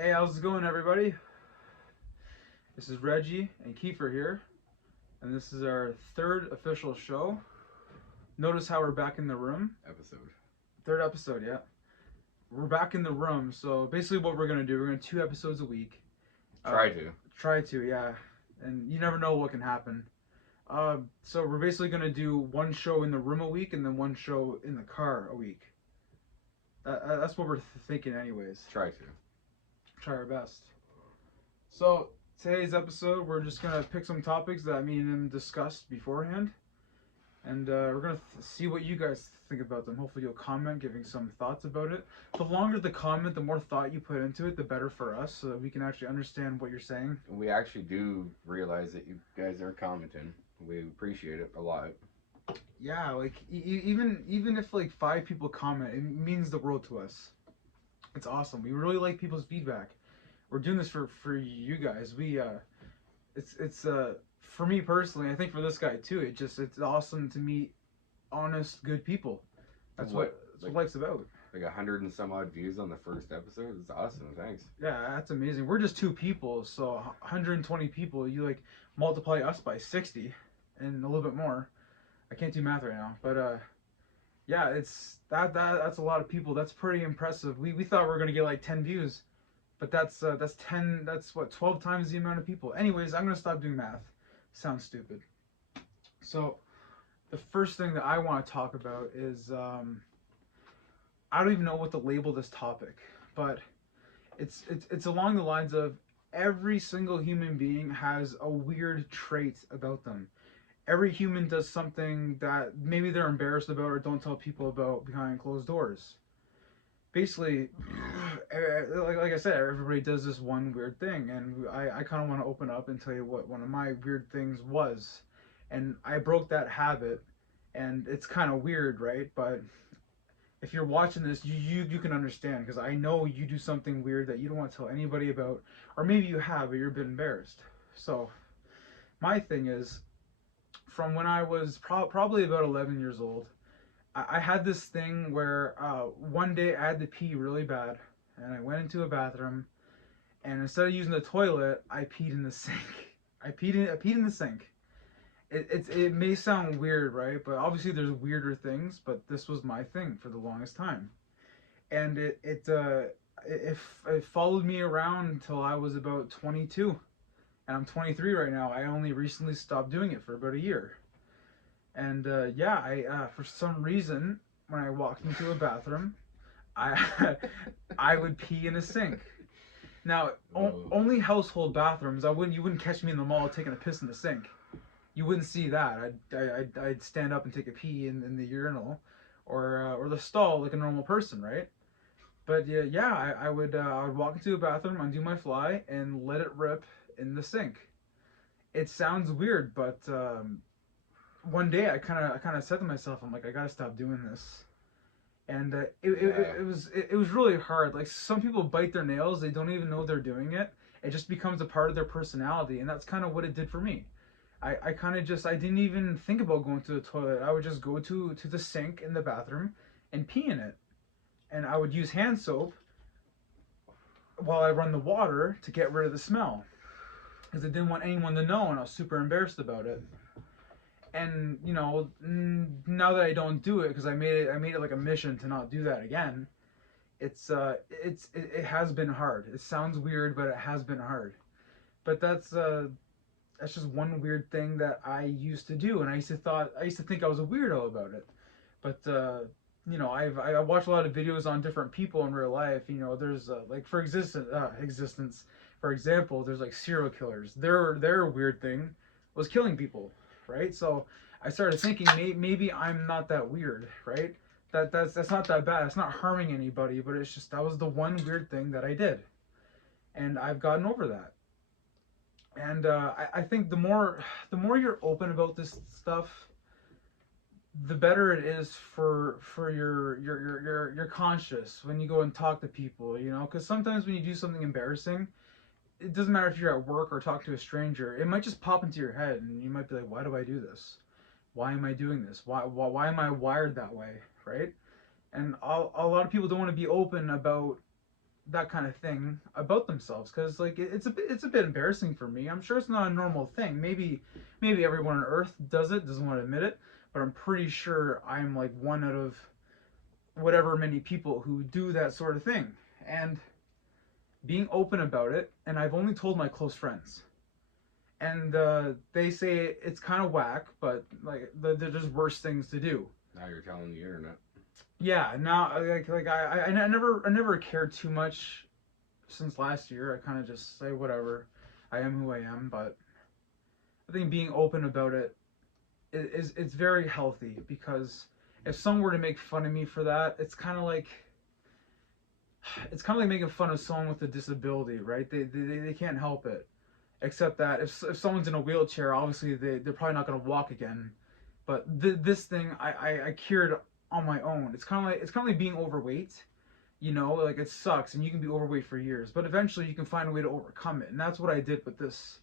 Hey, how's it going, everybody? This is Reggie and Kiefer here, and this is our third official show. Notice how we're back in the room. Episode. Third episode, yeah. We're back in the room, so basically what we're going to do, we're going to 2 episodes a week. Try to, yeah. And you never know what can happen. So we're basically going to do one show in the room a week and then one show in the car a week. That's what we're thinking anyways. Try our best. So today's episode, we're just gonna pick some topics that me and him discussed beforehand, and we're gonna see what you guys think about them. Hopefully you'll comment, giving some thoughts about it. The longer the comment, the more thought you put into it, the better for us, so that we can actually understand what you're saying. We actually do realize that you guys are commenting. We appreciate it a lot. Yeah, like even if like 5 people comment, it means the world to us. It's awesome. We really like people's feedback. We're doing this for you guys. It's for me personally. I think for this guy too. It's awesome to meet honest, good people. That's what life's about. Like 100 and some odd views on the first episode. It's awesome. Thanks. Yeah, that's amazing. We're just 2 people, so 120 people. You like multiply us by 60, and a little bit more. I can't do math right now, but yeah, that's a lot of people. That's pretty impressive. We thought we were gonna get like 10 views, but that's 10. That's what 12 times the amount of people. Anyways, I'm gonna stop doing math. Sounds stupid. So, the first thing that I want to talk about is I don't even know what to label this topic, but it's along the lines of every single human being has a weird trait about them. Every human does something that maybe they're embarrassed about or don't tell people about behind closed doors. Basically, like I said, everybody does this one weird thing, and I kind of want to open up and tell you what one of my weird things was. And I broke that habit, and it's kind of weird, right? But if you're watching this, you can understand, because I know you do something weird that you don't want to tell anybody about, or maybe you have, but you're a bit embarrassed. So, my thing is, from when I was probably about 11 years old, I had this thing where one day I had to pee really bad, and I went into a bathroom, and instead of using the toilet, I peed in the sink. I peed in the sink. It may sound weird, right? But obviously there's weirder things, but this was my thing for the longest time, and it followed me around until I was about 22. And I'm 23 right now. I only recently stopped doing it for about a year. And yeah, I for some reason, when I walked into a bathroom, I I would pee in a sink. Now, only household bathrooms. You wouldn't catch me in the mall taking a piss in the sink. You wouldn't see that. I'd stand up and take a pee in the urinal, or the stall like a normal person, right? But yeah, I would walk into a bathroom, undo my fly, and let it rip in the sink. It sounds weird, but one day I kind of said to myself, I'm like, I gotta stop doing this. And it was really hard. Like, some people bite their nails, they don't even know they're doing it. It just becomes a part of their personality, and that's kind of what it did for me. I kind of just, I didn't even think about going to the toilet. I would just go to the sink in the bathroom and pee in it. And I would use hand soap while I run the water to get rid of the smell, because I didn't want anyone to know, and I was super embarrassed about it. And you know, now that I don't do it, because I made it like a mission to not do that again. It has been hard. It sounds weird, but it has been hard. But that's just one weird thing that I used to do, and I used to think I was a weirdo about it. But you know, I watched a lot of videos on different people in real life. You know, there's like, for existence, for example, there's like serial killers. Their weird thing was killing people, right? So I started thinking, maybe I'm not that weird, right? That's not that bad. It's not harming anybody, but it's just, that was the one weird thing that I did, and I've gotten over that. And I think the more you're open about this stuff, the better it is for your conscious when you go and talk to people, you know, because sometimes when you do something embarrassing, it doesn't matter if you're at work or talk to a stranger, it might just pop into your head, and you might be like, why do I do this? Why am I doing this? Why am I wired that way, right? And a lot of people don't want to be open about that kind of thing about themselves, because like it's a bit embarrassing for me. I'm sure it's not a normal thing. Maybe everyone on earth does it, doesn't want to admit it, but I'm pretty sure I'm like one out of whatever many people who do that sort of thing. And being open about it, and I've only told my close friends, and they say it's kind of whack, but like there's worse things to do. Now you're telling the internet. Yeah, now I never cared too much since last year. I kind of just say whatever. I am who I am, but I think being open about it is it's very healthy, because if someone were to make fun of me for that, it's kind of like making fun of someone with a disability, right? They can't help it. Except that if someone's in a wheelchair, obviously they're probably not going to walk again. But this thing I cured on my own. It's kind of like being overweight. You know, like it sucks, and you can be overweight for years, but eventually you can find a way to overcome it. And that's what I did with this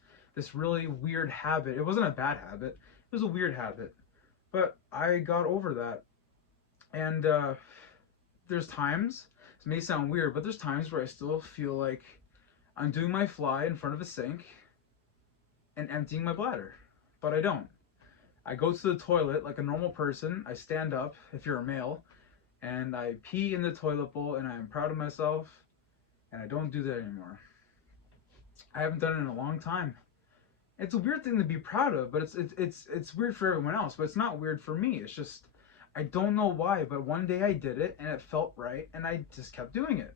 really weird habit. It wasn't a bad habit. It was a weird habit, but I got over that. And there's times, this may sound weird, but there's times where I still feel like I'm doing my fly in front of a sink and emptying my bladder, but I don't. I go to the toilet like a normal person. I stand up, if you're a male, and I pee in the toilet bowl, and I'm proud of myself, and I don't do that anymore. I haven't done it in a long time. It's a weird thing to be proud of, but it's weird for everyone else, but it's not weird for me. It's just I don't know why, but one day I did it and it felt right, and I just kept doing it.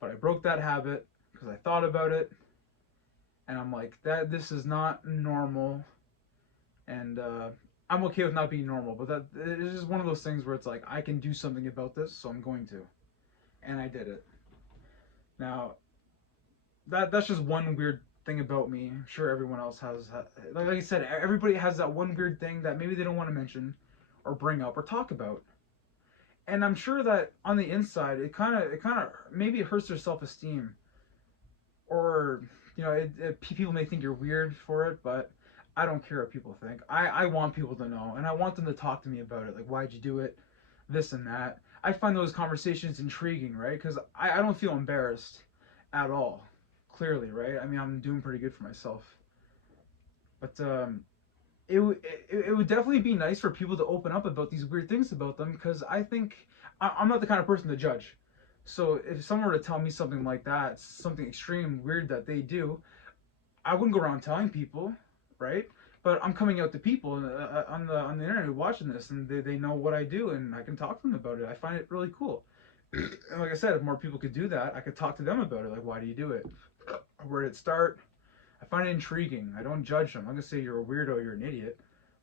But I broke that habit because I thought about it, and I'm like, that this is not normal, and I'm okay with not being normal, but that it's just one of those things where it's like I can do something about this, so I'm going to, and I did it. Now that's just one weird thing about me. I'm sure everyone else has. Like I said, everybody has that one weird thing that maybe they don't want to mention, or bring up, or talk about. And I'm sure that on the inside, it kind of maybe it hurts their self-esteem, or people may think you're weird for it, but I don't care what people think. I want people to know, and I want them to talk to me about it. Like, why'd you do it? This and that. I find those conversations intriguing, right? Because I don't feel embarrassed at all. Clearly, right? I mean, I'm doing pretty good for myself. But it would definitely be nice for people to open up about these weird things about them, because I think I'm not the kind of person to judge. So if someone were to tell me something like that, something extreme weird that they do, I wouldn't go around telling people, right? But I'm coming out to people on the internet watching this, and they know what I do, and I can talk to them about it. I find it really cool. And like I said, if more people could do that, I could talk to them about it. Like, why do you do it? Where did it start? I find it intriguing. I don't judge them. I'm gonna say you're a weirdo, you're an idiot.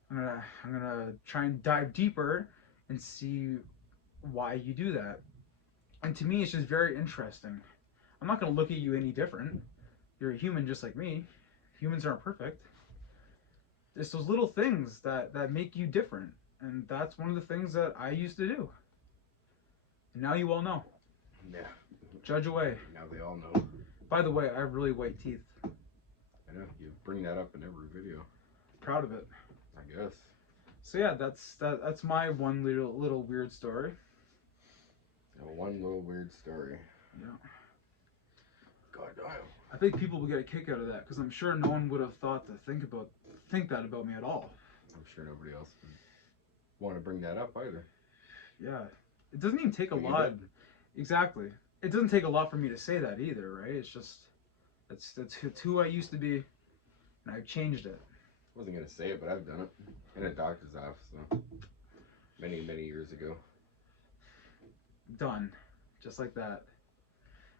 I'm gonna try and dive deeper and see why you do that. And to me, it's just very interesting. I'm not gonna look at you any different. You're a human just like me. Humans aren't perfect. It's those little things that make you different, and that's one of the things that I used to do. And now you all know. Yeah. Judge away. Now they all know. By the way, I have really white teeth. I know you bring that up in every video. Proud of it. I guess. So yeah, that's my one little weird story. One little weird story. Yeah. God damn. I think people will get a kick out of that, because I'm sure no one would have thought to think that about me at all. I'm sure nobody else would want to bring that up either. Yeah. It doesn't even take a lot. Exactly. It doesn't take a lot for me to say that either, right? It's just that's who I used to be, and I've changed it. I wasn't gonna say it, but I've done it in a doctor's office, so many years ago. Done, just like that.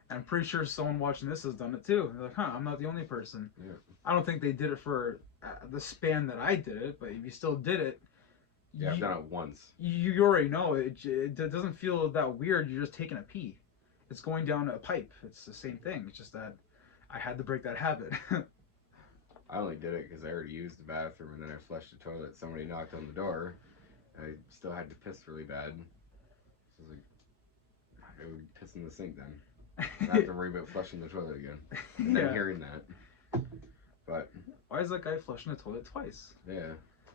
And I'm pretty sure someone watching this has done it too. They're like, I'm not the only person. Yeah. I don't think they did it for the span that I did it, but if you still did it, yeah, I've done it once. You already know it doesn't feel that weird. You're just taking a pee. It's going down a pipe. It's the same thing. It's just that I had to break that habit. I only did it because I already used the bathroom, and then I flushed the toilet. Somebody knocked on the door. I still had to piss really bad. So I was like, I would piss in the sink then. Not have to worry about flushing the toilet again. And then hearing that. But why is that guy flushing the toilet twice? Yeah,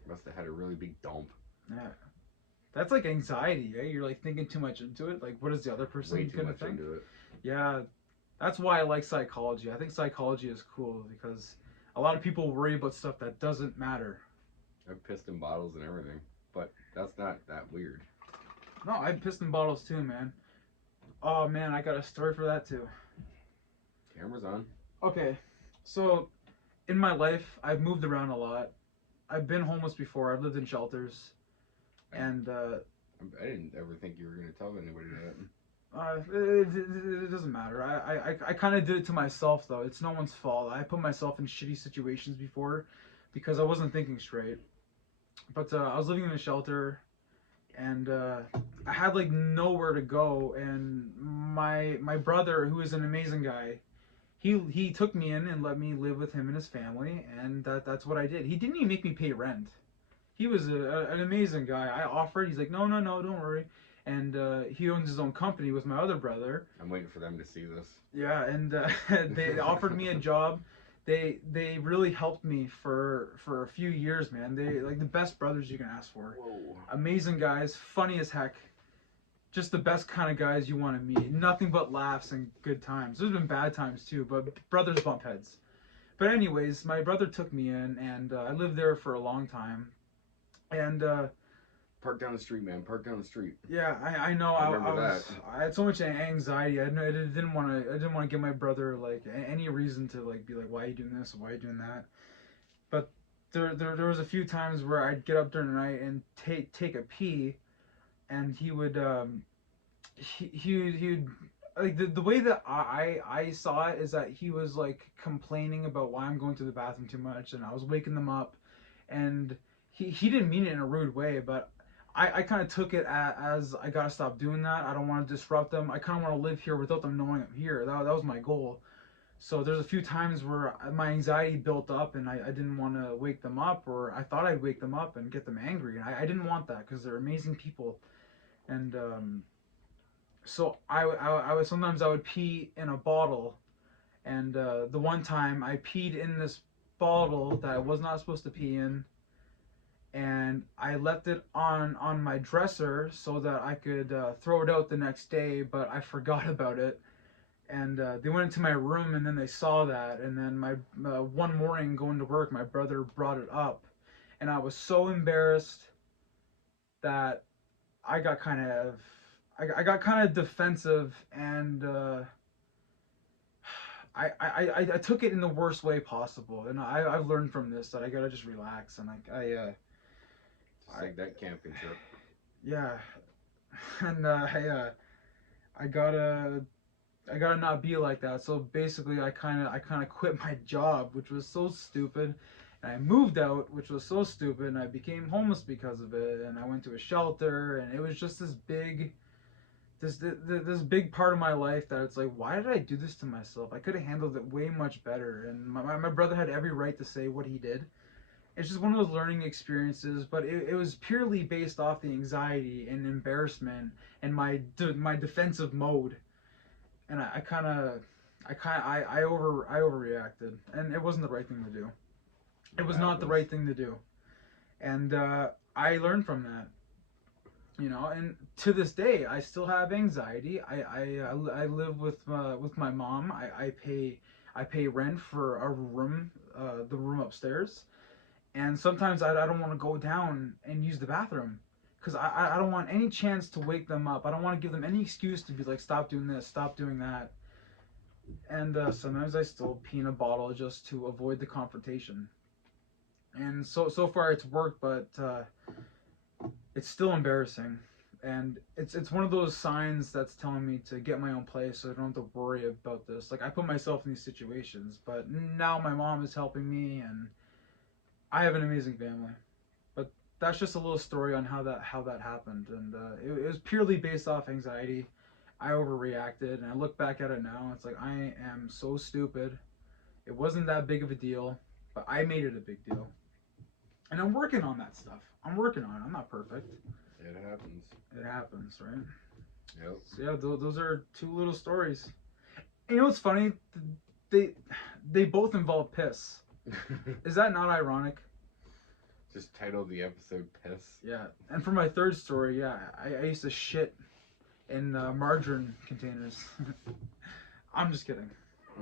must have had a really big dump. Yeah, that's like anxiety, eh? You're like thinking too much into it. Like, what is the other person Way too gonna much think? into it. Yeah, that's why I like psychology. I think psychology is cool because a lot of people worry about stuff that doesn't matter. I've pissed in bottles and everything, but that's not that weird. No, I've pissed in bottles too, man. Oh man, I got a story for that too. Camera's on. Okay, so in my life, I've moved around a lot. I've been homeless before. I've lived in shelters, I, and I didn't ever think you were gonna tell anybody that. it doesn't matter. I kind of did it to myself though. It's no one's fault. I put myself in shitty situations before because I wasn't thinking straight. But I was living in a shelter, and I had like nowhere to go. And my brother, who is an amazing guy, he took me in and let me live with him and his family, and that's what I did. He didn't even make me pay rent. He was an amazing guy. I offered. He's like, no, no, no, don't worry. And he owns his own company with my other brother. I'm waiting for them to see this. Yeah, and they offered me a job. They really helped me for a few years, man. They like the best brothers you can ask for. Whoa. Amazing guys, funny as heck. Just the best kind of guys you want to meet. Nothing but laughs and good times. There's been bad times too, but brothers bump heads. But anyways, my brother took me in, and I lived there for a long time. And Park down the street, man. Park down the street. yeah, I know. I remember that. I had so much anxiety. I didn't want to. I didn't want to give my brother like any reason to like be like, why are you doing this? Why are you doing that? But there was a few times where I'd get up during the night and take a pee, and he would he'd like the way that I saw it is that he was like complaining about why I'm going to the bathroom too much, and I was waking them up, and he didn't mean it in a rude way, but I kind of took it as I gotta stop doing that. I don't want to disrupt them. I kind of want to live here without them knowing I'm here. That was my goal. So there's a few times where my anxiety built up, and I didn't want to wake them up, or I thought I'd wake them up and get them angry. And I didn't want that because they're amazing people. And so I would sometimes I would pee in a bottle, and the one time I peed in this bottle that I was not supposed to pee in, and I left it on my dresser so that I could throw it out the next day, but I forgot about it. And they went into my room, and then they saw that, and then my one morning going to work, my brother brought it up, and I was so embarrassed that I got kind of I got kind of defensive, and I took it in the worst way possible, and I've learned from this that I gotta just relax, and Just like that camping trip. yeah, and I gotta not be like that. So basically, I kind of quit my job, which was so stupid, and I moved out, which was so stupid, and I became homeless because of it, and I went to a shelter, and it was just this big part of my life that it's like, why did I do this to myself? I could have handled it way much better, and my brother had every right to say what he did. It's just one of those learning experiences, but it was purely based off the anxiety and embarrassment and my defensive mode, and I overreacted, and it wasn't the right thing to do. It was not the right thing to do, and I learned from that. And to this day I still have anxiety. I live with my mom. I pay rent for a room, the room upstairs, and sometimes I don't want to go down and use the bathroom because I don't want any chance to wake them up. I don't want to give them any excuse to be like, stop doing this, stop doing that. And sometimes I still pee in a bottle just to avoid the confrontation. And so far it's worked, but it's still embarrassing. And it's one of those signs that's telling me to get my own place so I don't have to worry about this. Like, I put myself in these situations, but now my mom is helping me, and I have an amazing family. But that's just a little story on how that happened, and it was purely based off anxiety. I overreacted, and I look back at it now. It's like, I am so stupid. It wasn't that big of a deal, but I made it a big deal, and I'm working on that stuff. I'm working on it. I'm not perfect. It happens. It happens, right? Yep. So yeah, those are two little stories. And you know what's funny? They both involve piss. Is that not ironic? Just title the episode "Piss." Yeah. And for my third story, yeah, I used to shit in margarine containers. I'm just kidding.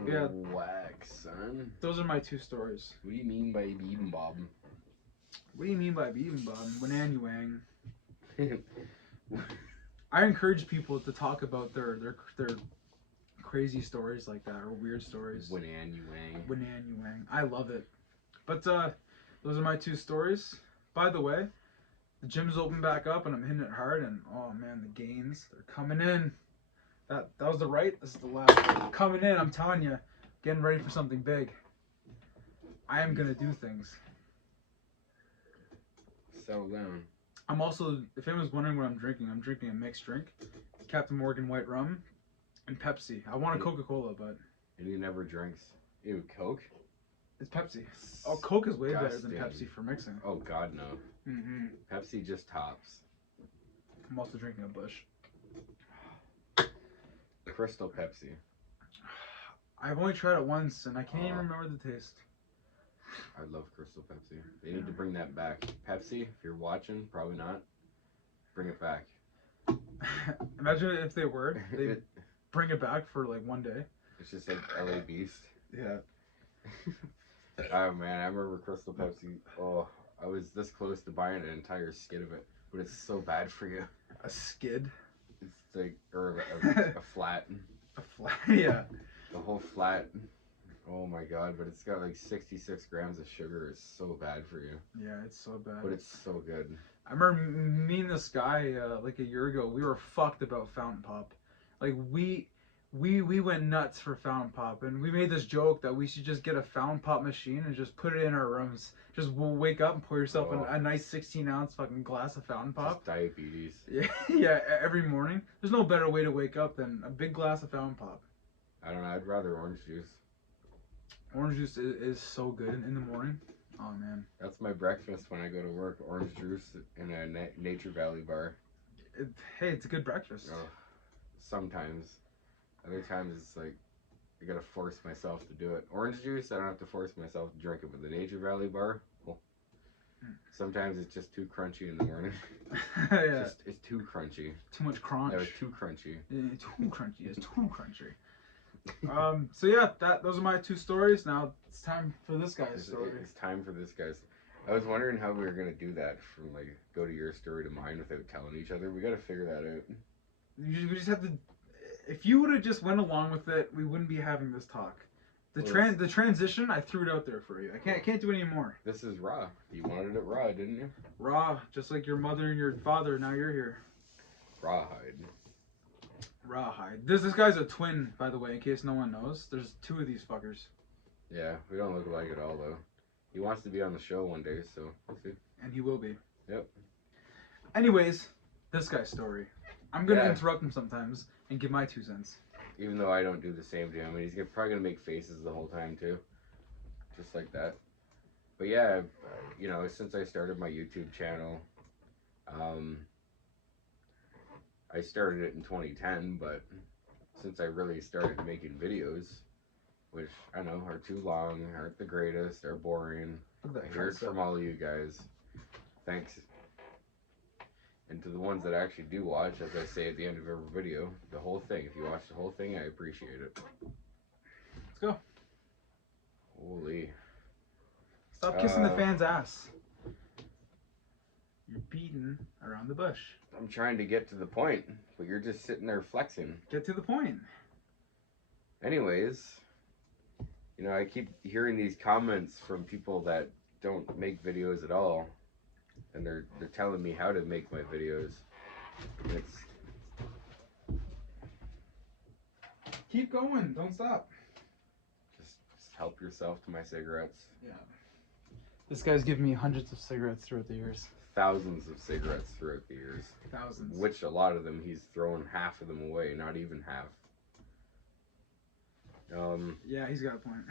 Yeah. Whack, son. Those are my 2 stories. What do you mean by beebin' bob? What do you mean by beebin' bob? Wananwang. I encourage people to talk about their crazy stories like that, or weird stories. Wananwang. I love it. But those are my 2 stories. By the way, the gym's open back up and I'm hitting it hard, and oh man, the gains, they're coming in. That was the right, this is the left. Coming in, I'm telling you, getting ready for something big. I am gonna do things. Settle down. I'm also, if anyone's wondering what I'm drinking a mixed drink. It's Captain Morgan white rum and Pepsi. I want a Coca-Cola, but... And he never drinks. Ew, Coke? It's Pepsi. Oh, Coke is way better than Disgusting. Pepsi for mixing. Oh, God, no. Mm-hmm. Pepsi just tops. I'm also drinking a Busch. Crystal Pepsi. I've only tried it once, and I can't even remember the taste. I love Crystal Pepsi. They need to bring that back. Pepsi, if you're watching, probably not. Bring it back. Imagine if they were. They'd bring it back for like one day. It's just like LA Beast. Yeah. Oh man, I remember Crystal Pepsi. Oh, I was this close to buying an entire skid of it, but it's so bad for you. A skid? It's like, or a flat. A flat, yeah. The whole flat. Oh my god, but it's got like 66 grams of sugar. It's so bad for you. Yeah, it's so bad. But it's so good. I remember me and this guy, like a year ago, we were fucked about Fountain Pop. Like, we went nuts for Fountain Pop, and we made this joke that we should just get a Fountain Pop machine and just put it in our rooms. Just wake up and pour yourself a nice 16-ounce fucking glass of Fountain Pop. Just diabetes. Yeah, yeah, every morning. There's no better way to wake up than a big glass of Fountain Pop. I don't know, I'd rather orange juice. Orange juice is so good in the morning. Oh, man. That's my breakfast when I go to work. Orange juice in a Nature Valley bar. Hey, it's a good breakfast. Oh, sometimes. Other times it's like, I gotta force myself to do it. Orange juice, I don't have to force myself to drink it, but the Nature Valley bar, well, sometimes it's just too crunchy in the morning. Yeah. It's too crunchy. Too much crunch. That was too crunchy. Yeah, too crunchy. It's too crunchy. So yeah, those are my 2 stories. Now it's time for this guy's story. It's time for this guy's. I was wondering how we were gonna do that, from like go to your story to mine without telling each other. We gotta figure that out. We just have to. If you would have just went along with it, we wouldn't be having this talk. The transition, I threw it out there for you. I can't do any more. This is raw. You wanted it raw, didn't you? Raw, just like your mother and your father. Now you're here. Rawhide. Rawhide. This guy's a twin, by the way, in case no one knows. There's 2 of these fuckers. Yeah, we don't look alike at all, though. He wants to be on the show one day, so we'll see. And he will be. Yep. Anyways, this guy's story. I'm gonna interrupt him sometimes and give my 2 cents. Even though I don't do the same to him, and he's probably gonna make faces the whole time too, just like that. But yeah, you know, since I started my YouTube channel, I started it in 2010, but since I really started making videos, which I know are too long, aren't the greatest, are boring, I hear it from all of you guys. Thanks. And to the ones that actually do watch, as I say at the end of every video, the whole thing. If you watch the whole thing, I appreciate it. Let's go. Holy. Stop kissing the fan's ass. You're beating around the bush. I'm trying to get to the point, but you're just sitting there flexing. Get to the point. Anyways, you know, I keep hearing these comments from people that don't make videos at all. And they're telling me how to make my videos. And it's... Keep going. Don't stop. Just help yourself to my cigarettes. Yeah. This guy's given me hundreds of cigarettes throughout the years. Thousands of cigarettes throughout the years. Thousands. Which a lot of them, he's thrown half of them away. Not even half. Yeah, he's got a point.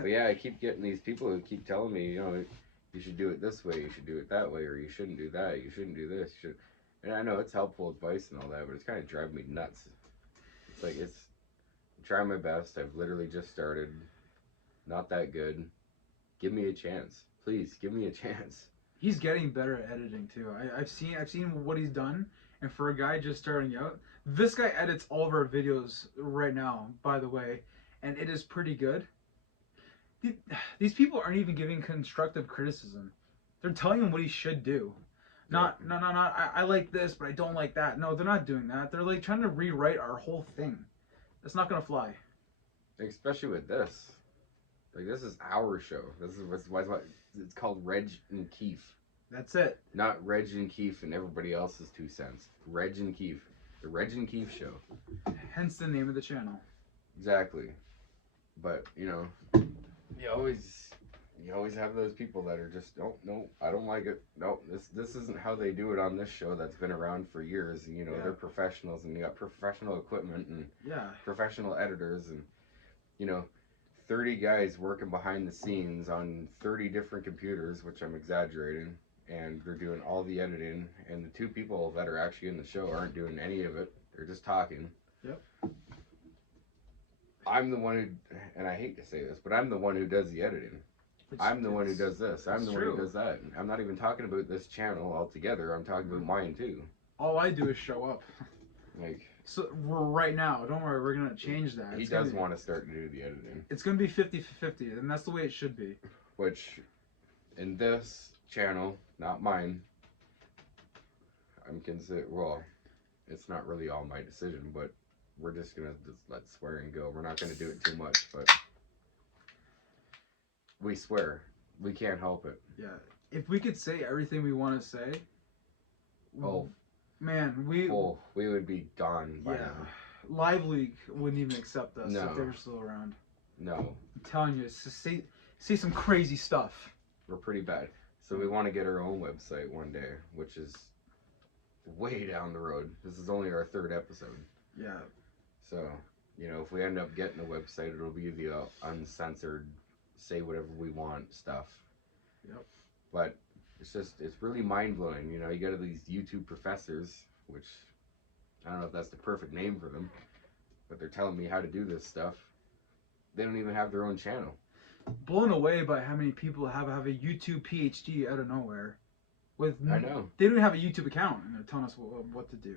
But yeah, I keep getting these people who keep telling me, you know, you should do it this way, you should do it that way, or you shouldn't do that, you shouldn't do this. You should. And I know it's helpful advice and all that, but it's kind of driving me nuts. It's like, I'm trying my best. I've literally just started. Not that good. Give me a chance. Please, give me a chance. He's getting better at editing too. I've seen what he's done, And for a guy just starting out, this guy edits all of our videos right now, by the way, and it is pretty good. These people aren't even giving constructive criticism. They're telling him what he should do. Not, no, no, not, I like this, but I don't like that. No, they're not doing that. They're like trying to rewrite our whole thing. It's not going to fly. Especially with this. Like, this is our show. This is what it's called Reg and Keef. That's it. Not Reg and Keef and everybody else's 2 cents. Reg and Keef. The Reg and Keef show. Hence the name of the channel. Exactly. But, you know, you always have those people that are just, no, I don't like it. No, this isn't how they do it on this show that's been around for years. And, you know, they're professionals and you got professional equipment and professional editors and, you know, 30 guys working behind the scenes on 30 different computers, which I'm exaggerating, and they're doing all the editing, and the 2 people that are actually in the show aren't doing any of it. They're just talking. Yep. I'm the one who, and I hate to say this, but I'm the one who does the editing. I'm the one who does this. I'm the one who does that. I'm not even talking about this channel altogether. I'm talking about mine too. All I do is show up. Like, so right now, don't worry, we're gonna change that. He does want to start to do the editing. It's gonna be 50-50, and that's the way it should be. Which, in this channel, not mine, I'm consider. Well, it's not really all my decision, but we're just gonna let swearing go. We're not gonna do it too much, but we swear. We can't help it. Yeah. If we could say everything we want to say, oh man, we would be gone by now. Live League wouldn't even accept us No. if they were still around. No. I'm telling you, it's just say some crazy stuff. We're pretty bad. So we want to get our own website one day, which is way down the road. This is only our 3rd episode. Yeah. So, you know, if we end up getting a website, it'll be the uncensored, say whatever we want stuff. Yep. But it's really mind-blowing. You know, you got these YouTube professors, which I don't know if that's the perfect name for them, but they're telling me how to do this stuff. They don't even have their own channel. Blown away by how many people have a YouTube PhD out of nowhere. I know. They don't even have a YouTube account, and they're telling us what to do.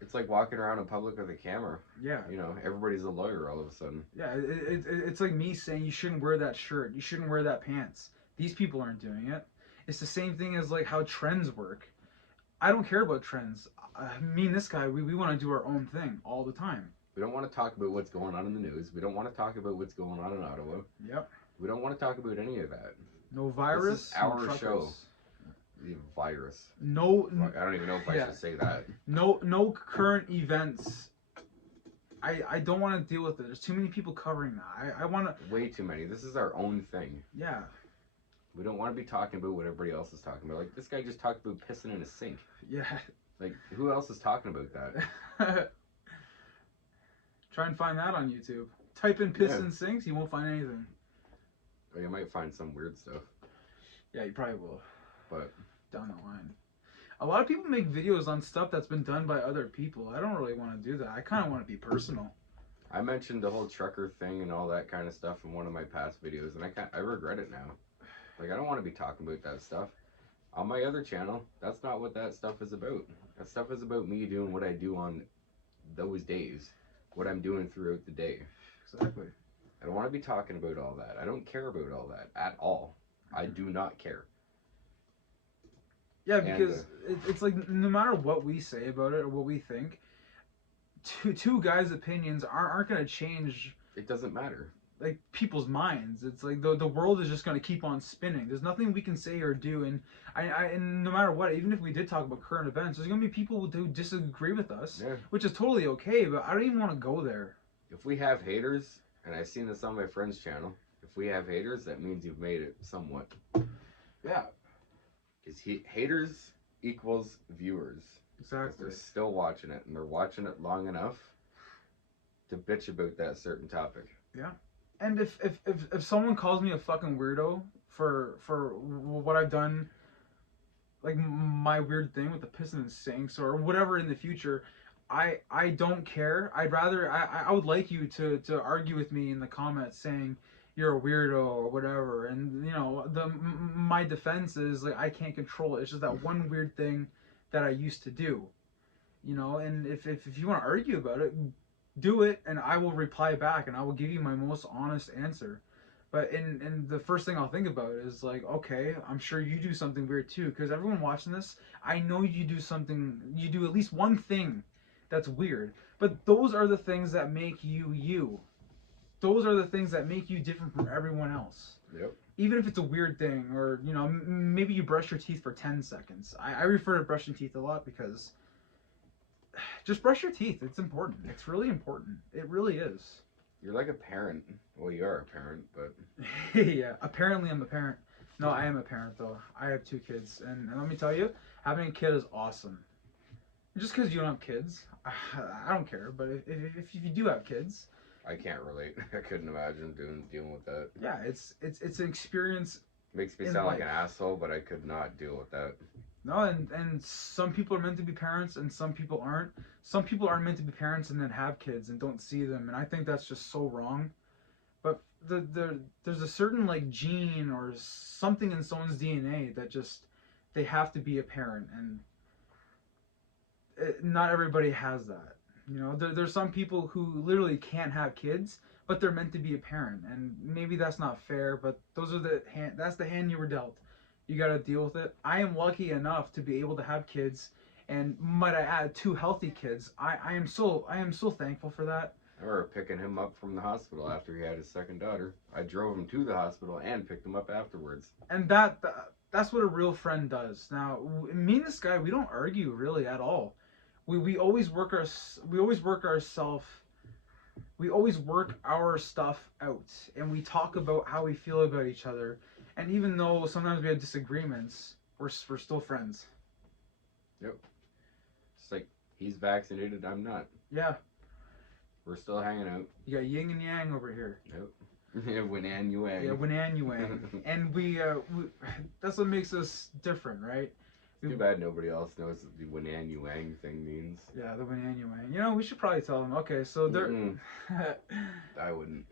It's like walking around in public with a camera. Yeah. You know, everybody's a lawyer all of a sudden. Yeah, it's like me saying you shouldn't wear that shirt, you shouldn't wear that pants. These people aren't doing it. It's the same thing as like how trends work. I don't care about trends. Me and this guy, we want to do our own thing all the time. We don't want to talk about what's going on in the news. We don't want to talk about what's going on in Ottawa. Yep. We don't want to talk about any of that. No virus. This is our no show. The virus. No. I don't even know if I should say that. No current events. I don't want to deal with it. There's too many people covering that. I want to. Way too many. This is our own thing. Yeah. We don't want to be talking about what everybody else is talking about. Like, this guy just talked about pissing in a sink. Yeah. Like, who else is talking about that? Try and find that on YouTube. Type in piss in sinks, you won't find anything. Or you might find some weird stuff. Yeah, you probably will. But down the line. A lot of people make videos on stuff that's been done by other people. I don't really want to do that. I kind of want to be personal. I mentioned the whole trucker thing and all that kind of stuff in one of my past videos, and I regret it now. Like, I don't want to be talking about that stuff. On my other channel, that's not what that stuff is about. That stuff is about me doing what I do on those days. What I'm doing throughout the day. Exactly. I don't want to be talking about all that. I don't care about all that at all. I do not care. Yeah, because it's like no matter what we say about it or what we think, two guys' opinions aren't going to change. It doesn't matter. Like people's minds. It's like the world is just going to keep on spinning. There's nothing we can say or do, and and no matter what, even if we did talk about current events, there's going to be people who disagree with us, which is totally okay. But I don't even want to go there. If we have haters, and I've seen this on my friend's channel, if we have haters, that means you've made it somewhat. Yeah. Because haters equals viewers. Exactly. They're still watching it, and they're watching it long enough to bitch about that certain topic. Yeah. And if someone calls me a fucking weirdo for what I've done, like my weird thing with the piston and sinks or whatever in the future, I don't care. I'd rather I would like you to argue with me in the comments saying you're a weirdo or whatever, and you know my defense is like I can't control it. It's just that one weird thing that I used to do. you know. And if you want to argue about it, do it, and I will reply back, and I will give you my most honest answer. But in the first thing I'll think about is like, okay, I'm sure you do something weird too, because everyone watching this, I know you do something, you do at least one thing that's weird. But those are the things that make you you. Those are the things that make you different from everyone else. Yep. Even if it's a weird thing, or you know, maybe you brush your teeth for 10 seconds. I refer to brushing teeth a lot because just brush your teeth. It's important. It's really important. It really is. You're like a parent. Well, you are a parent, but Yeah, apparently I'm a parent. No, I am a parent though. I have 2 kids, and let me tell you, having a kid is awesome. Just because you don't have kids, I don't care. But if you do have kids, I can't relate. I couldn't imagine dealing with that. yeah, it's an experience. Makes me In sound like life. an asshole, but I could not deal with that. No, and some people are meant to be parents, and some people aren't. Some people are meant to be parents and then have kids and don't see them, and I think that's just so wrong. But there's a certain like gene or something in someone's DNA that just they have to be a parent, and not everybody has that. You know, there's some people who literally can't have kids, but they're meant to be a parent, and maybe that's not fair. But those are that's the hand you were dealt. You got to deal with it. I am lucky enough to be able to have kids, and might I add, 2 healthy kids. I am so thankful for that. I remember picking him up from the hospital after he had his second daughter. I drove him to the hospital and picked him up afterwards. And that's what a real friend does. Now, me and this guy, we don't argue really at all. We always work we always work our stuff out, and we talk about how we feel about each other. And even though sometimes we have disagreements, we're still friends. Yep. It's like he's vaccinated, I'm not. Yeah. We're still hanging out. You got yin and yang over here. Yep. Yeah, Win and Yang. Yeah, yin and yang. And we that's what makes us different, right? Too bad nobody else knows what the Win and Yang thing means. Yeah, the yin and yang. You know, we should probably tell them. Okay, so they're. I wouldn't.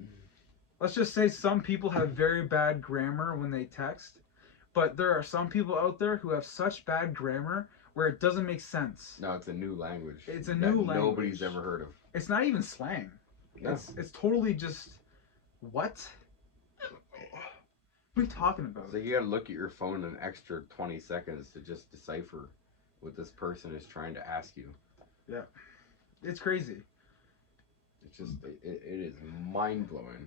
Let's just say some people have very bad grammar when they text, but there are some people out there who have such bad grammar where it doesn't make sense. No, it's a new language. It's a new language. Nobody's ever heard of. It's not even slang. No. It's totally just what? What are you talking about? So you gotta look at your phone an extra 20 seconds to just decipher what this person is trying to ask you. Yeah. It's crazy. It's just, it is mind-blowing.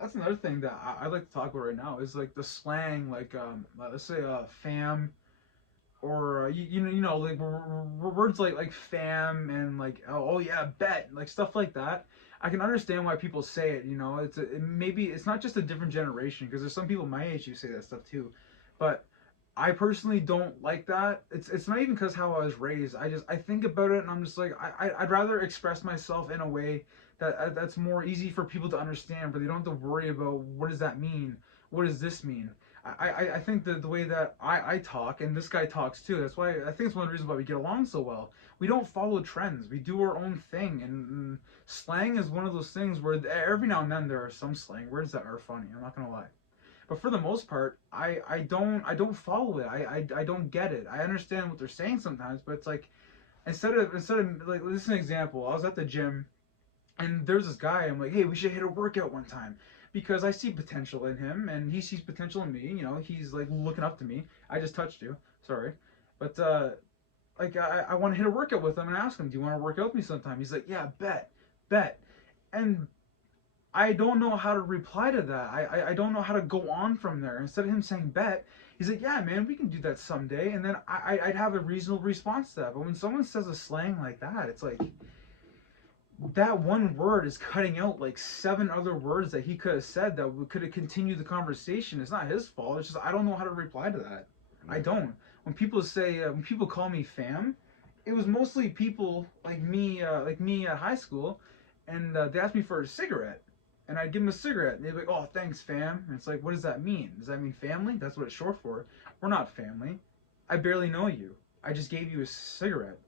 That's another thing that I'd like to talk about right now is like the slang, like let's say fam, or you know like words like fam and like oh yeah bet, like stuff like that. I can understand why people say it. You know, maybe it's not just a different generation, because there's some people my age who say that stuff too, but I personally don't like that. It's not even because how I was raised. I think about it and I'm just like I'd rather express myself in a way that's more easy for people to understand, where they don't have to worry about what does that mean, what does this mean. I think that the way that I talk, and this guy talks too, that's why I think it's one of the reasons why we get along so well. We don't follow trends. We do our own thing, and slang is one of those things where every now and then there are some slang words that are funny. I'm not gonna lie, but for the most part, I don't follow it. I don't get it. I understand what they're saying sometimes, but it's like instead of like, this is an example. I was at the gym, and there's this guy. I'm like, hey, we should hit a workout one time, because I see potential in him, and he sees potential in me. You know, he's like looking up to me. I just touched you, sorry, but like I want to hit a workout with him and ask him, do you want to work out with me sometime? He's like, yeah, bet, and I don't know how to reply to that. I don't know how to go on from there. Instead of him saying bet, he's like, yeah, man, we can do that someday, and then I'd have a reasonable response to that. But when someone says a slang like that, it's like that one word is cutting out like 7 other words that he could have said that could have continued the conversation. It's not his fault. It's just I don't know how to reply to that. I don't. When people say, when people call me fam, it was mostly people like me at high school, and they asked me for a cigarette, and I'd give them a cigarette, and they'd be like, oh, thanks, fam. And it's like, what does that mean? Does that mean family? That's what it's short for. We're not family. I barely know you. I just gave you a cigarette.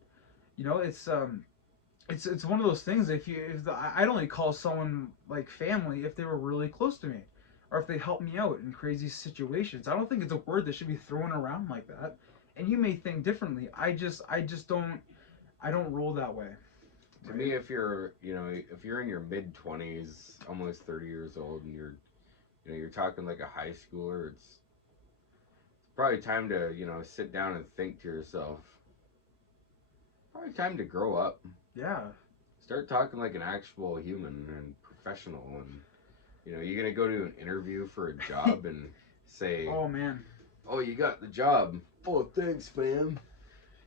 You know, it's one of those things. I'd only call someone like family if they were really close to me, or if they helped me out in crazy situations. I don't think it's a word that should be thrown around like that. And you may think differently. I just don't. I don't roll that way. To me, if you're in your mid-20s, almost 30 years old, and you're talking like a high schooler, it's probably time to, sit down and think to yourself. Probably time to grow up. Yeah. Start talking like an actual human and professional, and you're gonna go to an interview for a job and say, Oh man. "Oh, you got the job." "Oh, thanks, fam.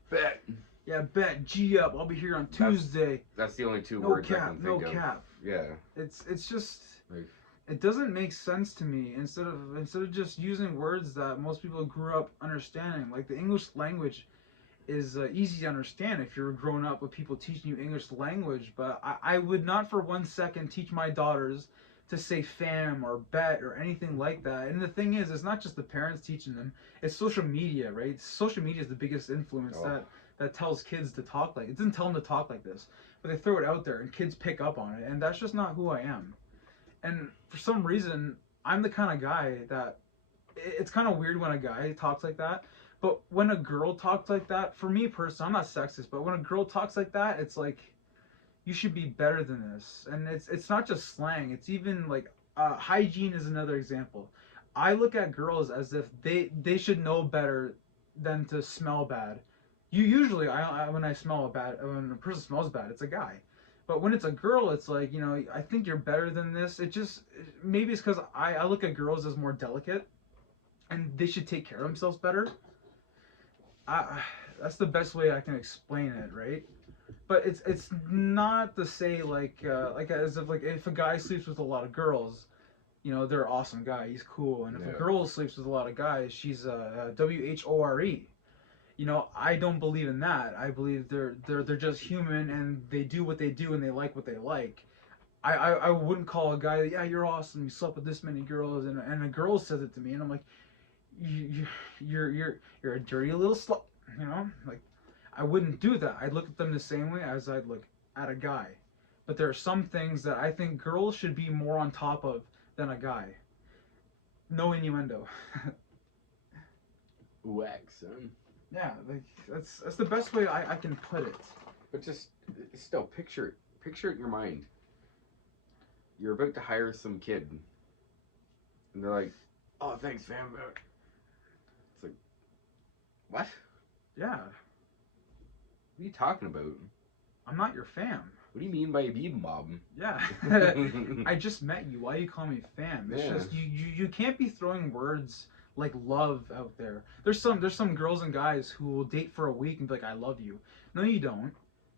Bet." Yeah, bet. G up. I'll be here on Tuesday. That's the only two No words I cap. can No think of. cap. Yeah. It's just. Like, it doesn't make sense to me. Instead of just using words that most people grew up understanding, like the English language is easy to understand if you're grown up with people teaching you English language. But I would not for 1 second teach my daughters to say fam or bet or anything like that. And the thing is, it's not just the parents teaching them, it's social media, right? Social media is the biggest influence that tells kids to talk like it. Doesn't tell them to talk like this, but they throw it out there and kids pick up on it, and that's just not who I am. And for some reason, I'm the kind of guy that it's kind of weird when a guy talks like that. But when a girl talks like that, for me personally, I'm not sexist, but when a girl talks like that, it's like you should be better than this. And it's not just slang. It's even like hygiene is another example. I look at girls as if they should know better than to smell bad. You usually when I smell bad, when a person smells bad, it's a guy. But when it's a girl, it's like, I think you're better than this. Maybe it's because I look at girls as more delicate and they should take care of themselves better. That's the best way I can explain it, right? But it's not to say like as if like if a guy sleeps with a lot of girls, they're an awesome guy, he's cool, and if a girl sleeps with a lot of guys, she's WHORE. I don't believe in that. I believe they're just human and they do what they do and they like what they like. I wouldn't call a guy, yeah, you're awesome, you slept with this many girls, and a girl says it to me and I'm like, you're a dirty little slut, like I wouldn't do that. I'd look at them the same way as I'd look at a guy. But there are some things that I think girls should be more on top of than a guy. No innuendo. Wax, son. Yeah, like that's the best way I can put it. But just still picture it in your mind. You're about to hire some kid, and they're like, "Oh, thanks, fam." It's like, what? Yeah. What are you talking about? I'm not your fam. What do you mean by being mob? Yeah. I just met you. Why you call me fam? It's just you can't be throwing words like love out there. There's some girls and guys who will date for a week and be like, I love you. No, you don't.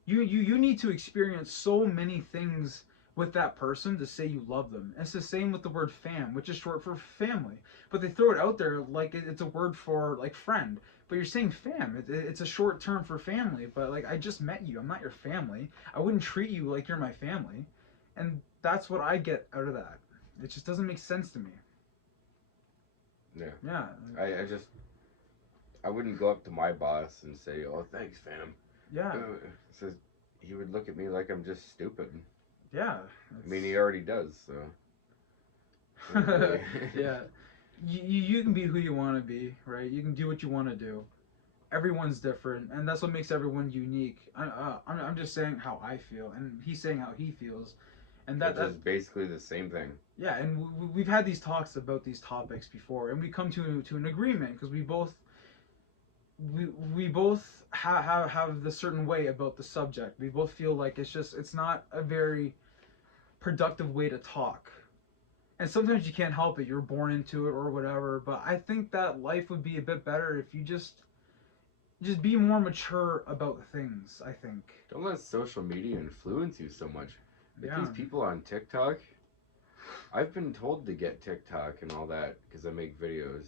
You need to experience so many things with that person to say you love them. And it's the same with the word fam, which is short for family. But they throw it out there like it's a word for like friend. But you're saying fam. It's a short term for family. But like I just met you. I'm not your family. I wouldn't treat you like you're my family. And that's what I get out of that. It just doesn't make sense to me. Yeah. Yeah. I wouldn't go up to my boss and say, "Oh, thanks, fam." Yeah. Says he would look at me like I'm just stupid. Yeah. I mean, he already does, so. Yeah. You can be who you want to be, right? You can do what you want to do. Everyone's different, and that's what makes everyone unique. I'm just saying how I feel, and he's saying how he feels, and that's basically the same thing. Yeah, and we've had these talks about these topics before, and we come to an agreement because we both have the certain way about the subject. We both feel like it's not a very productive way to talk. And sometimes you can't help it, you're born into it or whatever, but I think that life would be a bit better if you just be more mature about things, I think. Don't let social media influence you so much. Like these people on TikTok, I've been told to get TikTok and all that because I make videos.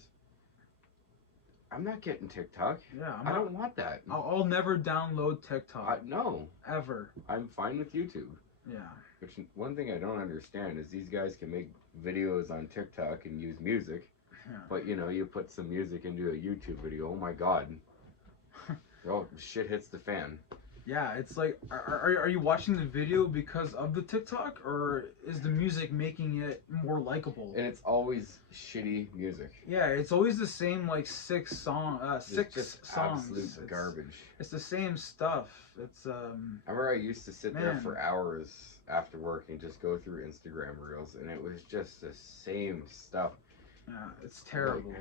I'm not getting TikTok. Yeah, I don't want that. I'll never download TikTok. No. Ever. I'm fine with YouTube. Yeah. Which one thing I don't understand is these guys can make videos on TikTok and use music, but you put some music into a YouTube video. Oh my God! Oh, shit hits the fan. Yeah, it's like, are you watching the video because of the TikTok, or is the music making it more likable? And it's always shitty music. Yeah, it's always the same like It's just songs. absolute garbage. It's the same stuff. It's I remember I used to sit there for hours after work and just go through Instagram reels, and it was just the same stuff. Yeah, it's terrible. Like,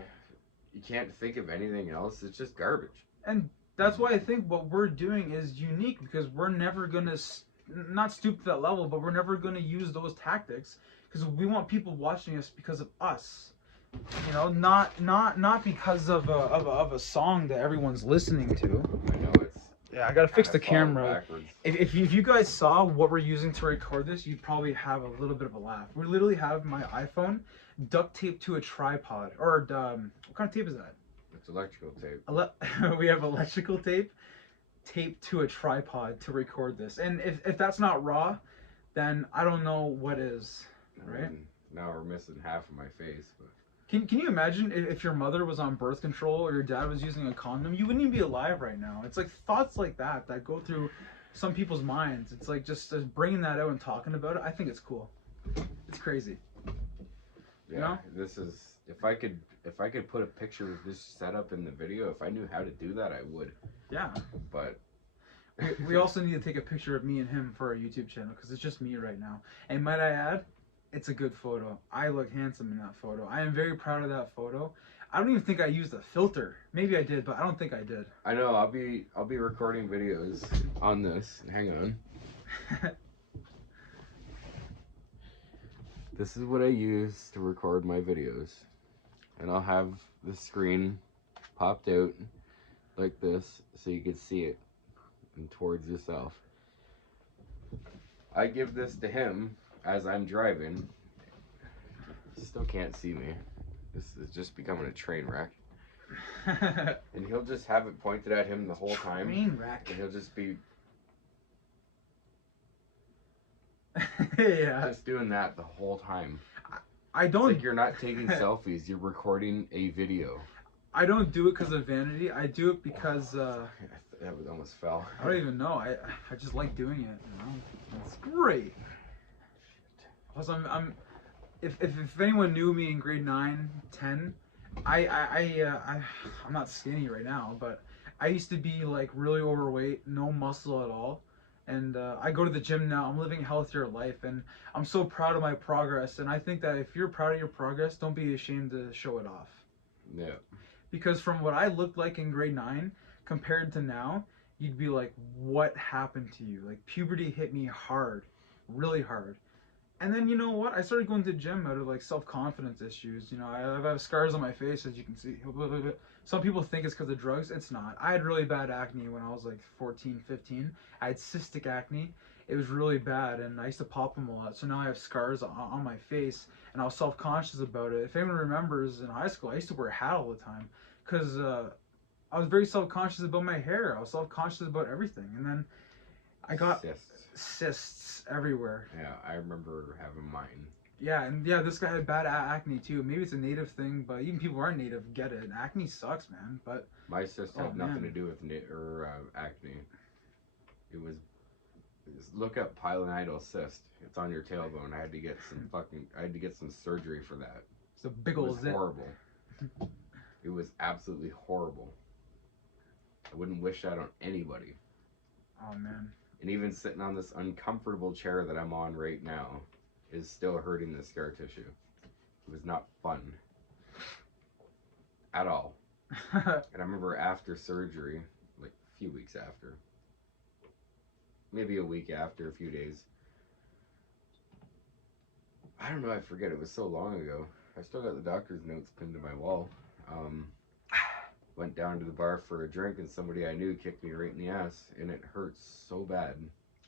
you can't think of anything else. It's just garbage. And that's why I think what we're doing is unique, because we're never gonna not stoop to that level, but we're never gonna use those tactics, because we want people watching us because of us. You know, not because of a song that everyone's listening to. I know it's. Yeah, I gotta fix the camera. Backwards. If you guys saw what we're using to record this, you'd probably have a little bit of a laugh. We literally have my iPhone duct taped to a tripod, or what kind of tape is that? It's electrical tape. We have electrical tape taped to a tripod to record this, and if that's not raw, then I don't know what is. Right? And now we're missing half of my face, but. Can you imagine if your mother was on birth control or your dad was using a condom? You wouldn't even be alive right now. It's like thoughts like that go through some people's minds. It's like just bringing that out and talking about it. I think it's cool. It's crazy. Yeah, you know? This is if I could put a picture of this setup in the video, if I knew how to do that, I would. Yeah. But we also need to take a picture of me and him for our YouTube channel, because it's just me right now. And might I add, it's a good photo. I look handsome in that photo. I am very proud of that photo. I don't even think I used a filter. Maybe I did, but I don't think I did. I know I'll be recording videos on this. Hang on. This is what I use to record my videos. And I'll have the screen popped out like this so you can see it and towards yourself. I give this to him as I'm driving. Still can't see me. This is just becoming a train wreck. And he'll just have it pointed at him the whole time. Train wreck. And he'll just be yeah. just doing that the whole time. I don't. It's like you're not taking selfies. You're recording a video. I don't do it because of vanity. I do it because that almost fell. I don't even know. I just like doing it. You know? It's great. Plus, if anyone knew me in grade 9, 10, I'm not skinny right now, but I used to be like really overweight, no muscle at all, and I go to the gym now. I'm living a healthier life, and I'm so proud of my progress. And I think that if you're proud of your progress, don't be ashamed to show it off. Yeah. Because from what I looked like in grade 9 compared to now, you'd be like, what happened to you? Like, puberty hit me hard, really hard. And then, you know what? I started going to the gym out of like self-confidence issues. You know, I have scars on my face, as you can see. Some people think it's because of drugs. It's not. I had really bad acne when I was like 14, 15. I had cystic acne. It was really bad, and I used to pop them a lot. So now I have scars on my face, and I was self-conscious about it. If anyone remembers, in high school, I used to wear a hat all the time because I was very self-conscious about my hair. I was self-conscious about everything. And then I got cysts everywhere. Yeah, I remember having mine. Yeah, and yeah, this guy had bad acne too. Maybe it's a native thing, but even people who aren't native get it. Acne sucks, man. But my cyst had nothing to do with acne. It was look up pilonidal cyst. It's on your tailbone. I had to get some surgery for that. It's a big old zit. Horrible. It was absolutely horrible. I wouldn't wish that on anybody. Oh man. And even sitting on this uncomfortable chair that I'm on right now is still hurting the scar tissue. It was not fun. At all. And I remember after surgery, like a few weeks after, maybe a week after, a few days. I don't know, I forget, it was so long ago. I still got the doctor's notes pinned to my wall. Went down to the bar for a drink, and somebody I knew kicked me right in the ass, and it hurts so bad.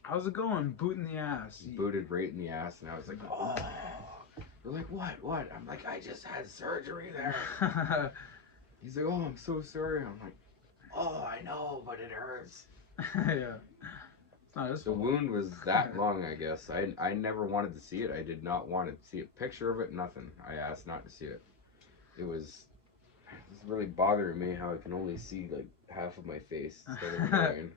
How's it going? Boot in the ass. Booted right in the ass, and I was like, oh. They're like, what? I'm like, I just had surgery there. He's like, oh, I'm so sorry. I'm like, oh, I know, but it hurts. Yeah. It's not his fault. The wound was that long, I guess. I never wanted to see it. I did not want to see a picture of it, nothing. I asked not to see it. It's really bothering me how I can only see like half of my face instead of knowing.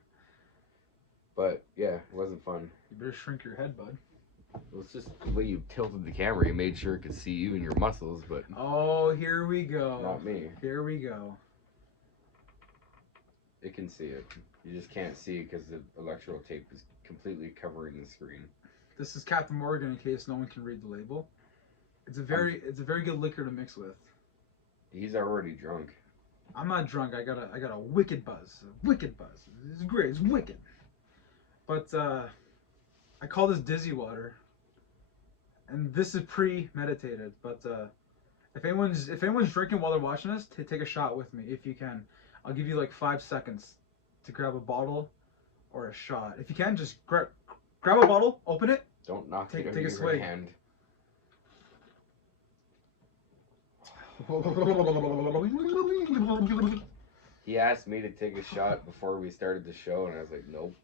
But yeah, it wasn't fun. You better shrink your head, bud. It was just the way you tilted the camera. You made sure it could see you and your muscles, but Oh, here we go. not me. Here we go. It can see it. You just can't see it because the electrical tape is completely covering the screen. This is Captain Morgan, in case no one can read the label. It's a very good liquor to mix with. He's already drunk. I'm not drunk. I got a wicked buzz. A wicked buzz. It's great. It's wicked. But I call this dizzy water. And this is premeditated. But if anyone's drinking while they're watching this, take a shot with me if you can. I'll give you like 5 seconds to grab a bottle or a shot. If you can, just grab a bottle, open it. Don't knock it over take a your swig. hand. He asked me to take a shot before we started the show, and I was like, nope.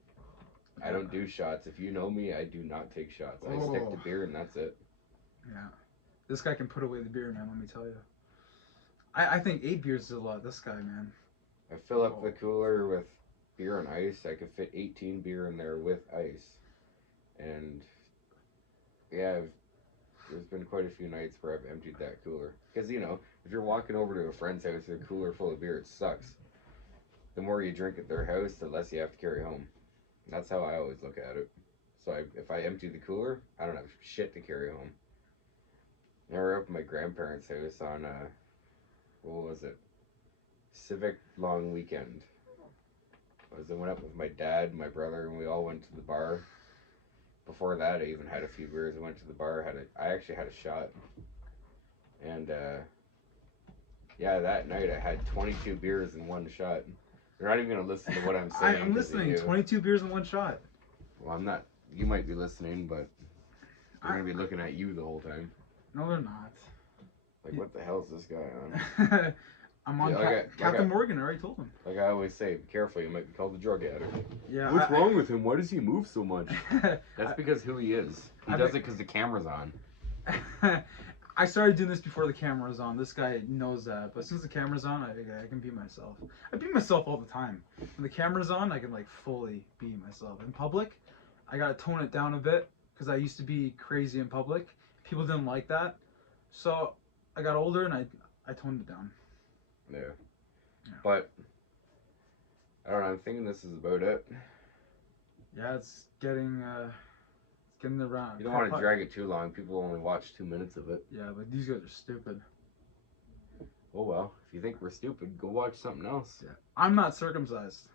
I don't do shots. If you know me, I do not take shots. I stick to beer, and that's it. Yeah. This guy can put away the beer, man, let me tell you. I think 8 beers is a lot. This guy, man. I fill up the cooler with beer and ice. I could fit 18 beer in there with ice. And yeah, there's been quite a few nights where I've emptied that cooler. Because, you know, if you're walking over to a friend's house with a cooler full of beer, it sucks. The more you drink at their house, the less you have to carry home. That's how I always look at it. So if I empty the cooler, I don't have shit to carry home. I were up at my grandparents' house on, what was it? Civic long weekend. I went up with my dad, my brother, and we all went to the bar. Before that, I even had a few beers. I went to the bar. I actually had a shot. And yeah, that night I had 22 beers in one shot. You're not even gonna listen to what I'm saying. I'm listening. 22 beers in one shot. Well, I'm not. You might be listening, but they're gonna be looking at you the whole time. No, they're not. Like, what the hell is this guy on? I'm on Captain Morgan. I already told him. Like I always say, be careful. You might be called a drug addict. Yeah. What's wrong with him? Why does he move so much? That's because who he is. He does it because the camera's on. I started doing this before the camera was on. This guy knows that. But since the camera's on, I can be myself. I be myself all the time. When the camera's on, I can like fully be myself. In public, I gotta tone it down a bit because I used to be crazy in public. People didn't like that, so I got older and I toned it down. Yeah. But I don't know. I'm thinking this is about it. Yeah, it's getting around. You don't want to drag it too long. People only watch 2 minutes of it. Yeah, but these guys are stupid. Oh well. If you think we're stupid, go watch something else. Yeah, I'm not circumcised.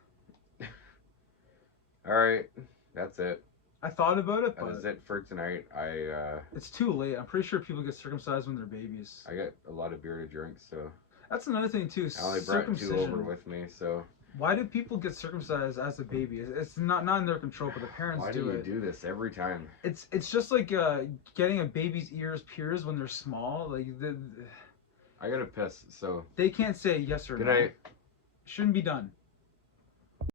All right, that's it. I thought about it, but that was it for tonight. it's too late. I'm pretty sure people get circumcised when they're babies. I got a lot of beer to drink, so that's another thing too. I only brought 2 over with me, so. Why do people get circumcised as a baby? It's not in their control, but the parents do it. Why do you do this every time? It's just like getting a baby's ears pierced when they're small. Like I gotta piss, so they can't say yes or good no. night. Shouldn't be done.